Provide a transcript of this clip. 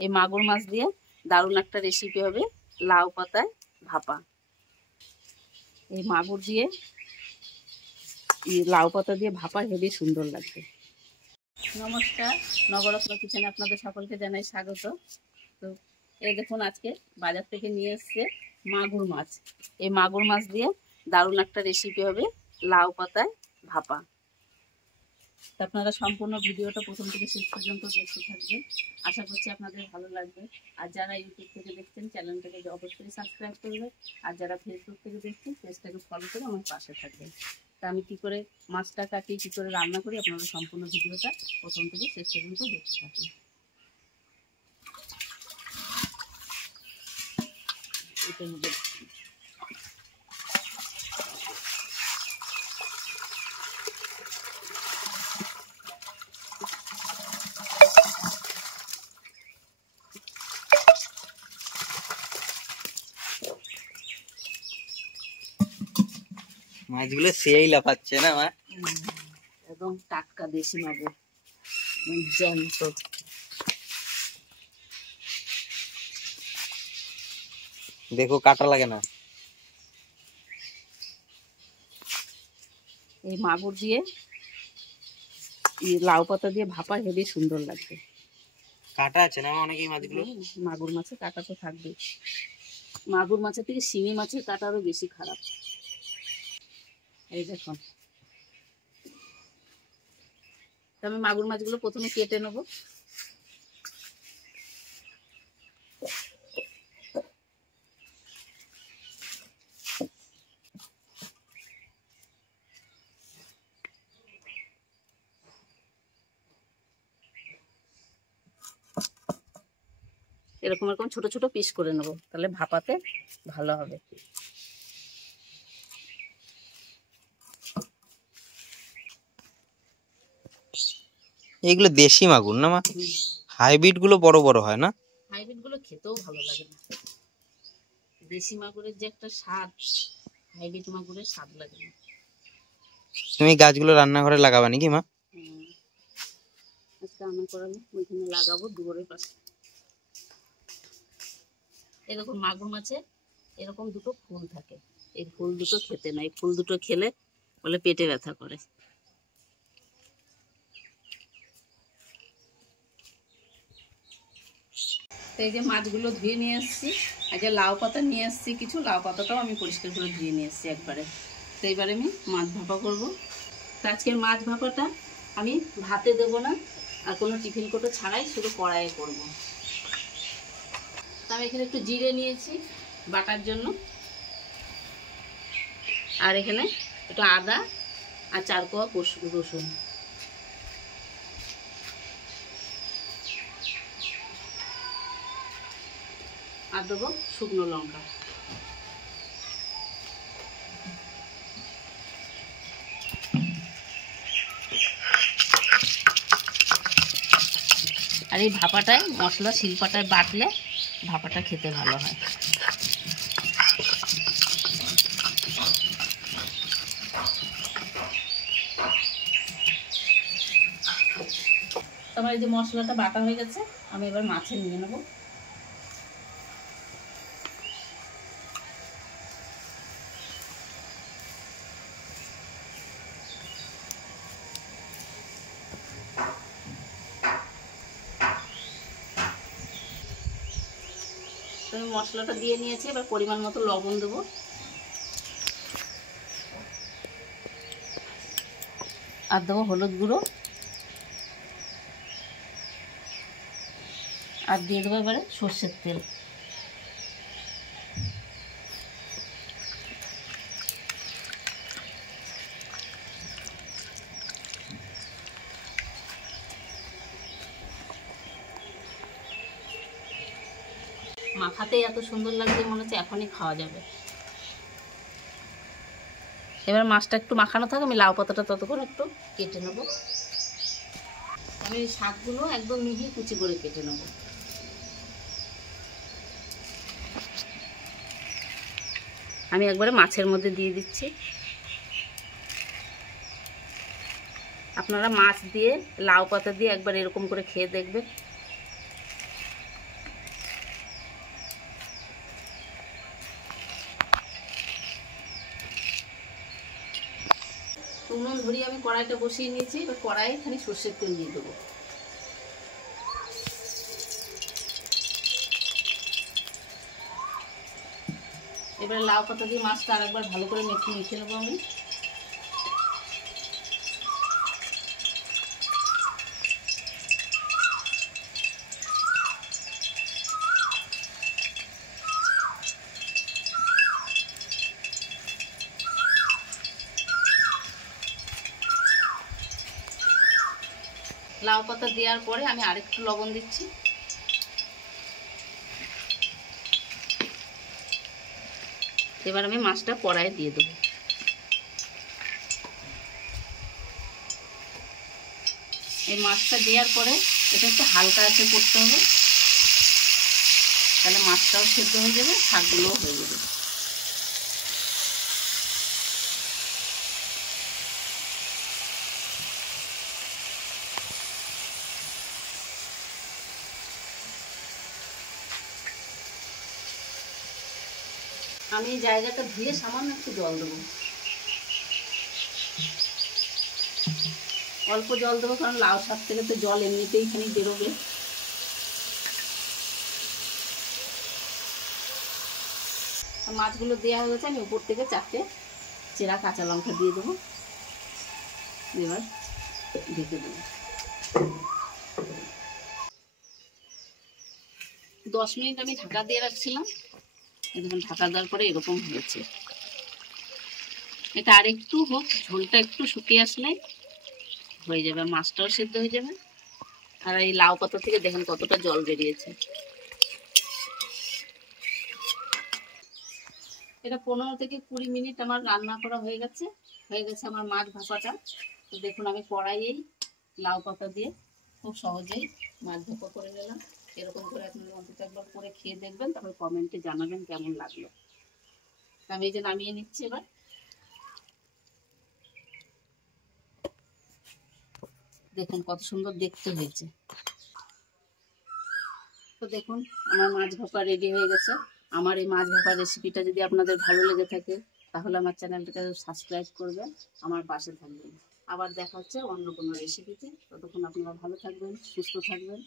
এই মাগুর মাছ দিয়ে দারুণ একটা রেসিপি হবে, লাউ পাতায় ভাপা। এই মাগুর দিয়ে লাউ পাতা দিয়ে ভাপা হেবি সুন্দর লাগবে। নমস্কার, নবরত্ন কিচেনে আপনাদের সকলকে জানাই স্বাগত। তো এই দেখুন, আজকে বাজার থেকে নিয়ে এসছে মাগুর মাছ। এই মাগুর মাছ দিয়ে দারুণ একটা রেসিপি হবে, লাউ পাতায় ভাপা। আপনারা সম্পূর্ণ ভিডিওটা প্রথম থেকে শেষ পর্যন্ত দেখতে থাকবেন, আশা করছি আপনাদের ভালো লাগবে। আর যারা ইউটিউব থেকে দেখছেন চ্যানেলটাকে অবশ্যই সাবস্ক্রাইব করবেন, আর যারা ফেসবুক থেকে দেখছেন পেজটাকে ফলো করে আমার পাশে থাকবেন। তা আমি কী করে মাছটা কাটি, কী করে রান্না করি, আপনারা সম্পূর্ণ ভিডিওটা প্রথম থেকে শেষ পর্যন্ত দেখতে থাকেন। এটা হবে মাছগুলো সেই লাফাচ্ছে না মা, একদম টাটকা দেশি মাগুর, জ্যান্ত। দেখো কাটা লাগে না। এই মাগুর দিয়ে লাউ পাতা দিয়ে ভাপা হেবি সুন্দর লাগবে। কাটা আছে না অনেকই মাছগুলো? মাগুর মাছের কাটা তো থাকবে। মাগুর মাছের থেকে শিঙি মাছের কাটা আরো বেশি খারাপ। এই দেখুন, আমি মাগুর মাছগুলো প্রথমে কেটে নেব। এরকম এরকম ছোট ছোট পিস করে নেব, তাহলে ভাপাতে ভালো হবে। এইগুলো দেশি মাগুর না মা? হাইব্রিড গুলো বড় বড় হয় না? হাইব্রিড গুলো খেতেও ভালো লাগে না। দেশি মাগুরের যে একটা স্বাদ, হাইব্রিড মাগুরের স্বাদ লাগে না। তুমি গাছগুলো রান্নাঘরে লাগাবা নাকি মা? আজকে রান্না করাবো, ওইখানে লাগাবো দুয়ারের পাশে। এরকম মাগুর মাছে এরকম দুটো ফুল থাকে, এই ফুল দুটো খেতে না, এই ফুল দুটো খেলে বলে পেটে ব্যথা করে। তো এই যে মাছগুলো ধুয়ে নিয়ে এসেছি, আর যে লাউ পাতা নিয়ে এসেছি কিছু, লাউ পাতাটাও আমি পরিষ্কার করে ধুয়ে নিয়ে এসেছি একবারে। তো এইবারে আমি মাছ ভাপা করবো। তো আজকের মাছ ভাপাটা আমি ভাতে দেবো না, আর কোনো টিফিন কোটো ছাড়াই শুধু কড়াইয়ে করবো। তো আমি এখানে একটু জিরে নিয়েছি বাটার জন্য, আর এখানে একটু আদা আর 4 কোয়া রসুন, আর দেবো শুকনো লঙ্কা। আর এই ভাপাটায় মশলা শিলপাটায় বাটলে ভাপাটা খেতে ভালো হয়। তোমার এই যে মশলাটা বাটা হয়ে গেছে, আমি এবার মাছে নিয়ে নেব। আমি মশলাটা দিয়ে নিয়েছি, এবার পরিমাণ মতো লবণ দেবো, আর দেবো হলুদ গুঁড়ো, আর দিয়ে দেবো এবারে সর্ষের তেল। মাখাতেই এত সুন্দর লাগছে, মনে হচ্ছে এখনই খাওয়া যাবে। এবার মাছটা একটু মাখানো থাকে, আমি লাউ পাতাটা ততক্ষণ একটু কেটে নেব। আমি শাকগুলো একদম মিহি কুচি করে কেটে নেব। আমি একবারে মাছের মধ্যে দিয়ে দিচ্ছি। আপনারা মাছ দিয়ে লাউ পাতা দিয়ে একবার এরকম করে খেয়ে দেখবেন। অনেকক্ষণ ধরে আমি কড়াইটা বসিয়ে নিয়েছি। এবার কড়াইয়ে খানি সর্ষের তেল দিয়ে দেবো। এবারে লাউ পাতা দিয়ে মাছটা আরেকবার ভালো করে মেখে নেবো আমি। লাউ পাতা দেওয়ার পরে আমি আরেকটু লবণ দিচ্ছি। এবার আমি মাছটা কড়াইয়ে দিয়ে দেবো। এই মাছটা দেওয়ার পরে এটা একটু হালকা আঁচে করতে হবে, তাহলে মাছটাও সেদ্ধ হয়ে যাবে, শাকগুলোও হয়ে যাবে। আমি এই জায়গাটা ধুয়ে সামান্য একটু জল দেবো, অল্প জল দেবো, কারণ লাউ শাক থেকে তো জল এমনিতেই খানি বেরোবে। মাছগুলো দেওয়া হয়ে গেছে, আমি উপর থেকে 4টে চেরা কাঁচা লঙ্কা দিয়ে দেবো। এবার ঢেকে দেবো। 10 মিনিট আমি ঢাকা দিয়ে রাখছিলাম। দেখুন ঢাকা দেওয়ার পরে এরকম হয়েছে। এটা আর একটু হোক, ঝোলটা একটু শুকিয়ে আসলে হয়ে যাবে, মাছটাও সেদ্ধ হয়ে যাবে। আর এই লাউ পাতা থেকে দেখেন কতটা জল বেরিয়েছে। এটা 15 থেকে 20 মিনিট আমার রান্না করা হয়ে গেছে আমার মাছ ভাপাটা। তো দেখুন আমি কড়াইয়েই লাউ পাতা দিয়ে খুব সহজেই মাছ ভাপা করে নিলাম। এরকম করে আপনারা অন্তত একবার করে খেয়ে দেখবেন, তারপর কমেন্টে জানাবেন কেমন লাগলো। আমি এই যে নামিয়ে নিচ্ছি। এবার দেখুন কত সুন্দর দেখতে হয়েছে। তো দেখুন আমার মাছ ভাপা রেডি হয়ে গেছে। আমার এই মাছ ভাপা রেসিপিটা যদি আপনাদের ভালো লেগে থাকে তাহলে আমার চ্যানেলটাকে সাবস্ক্রাইব করবেন, আমার পাশে থাকবেন। আবার দেখা হচ্ছে অন্য কোনো রেসিপিতে। ততক্ষণ আপনারা ভালো থাকবেন, সুস্থ থাকবেন।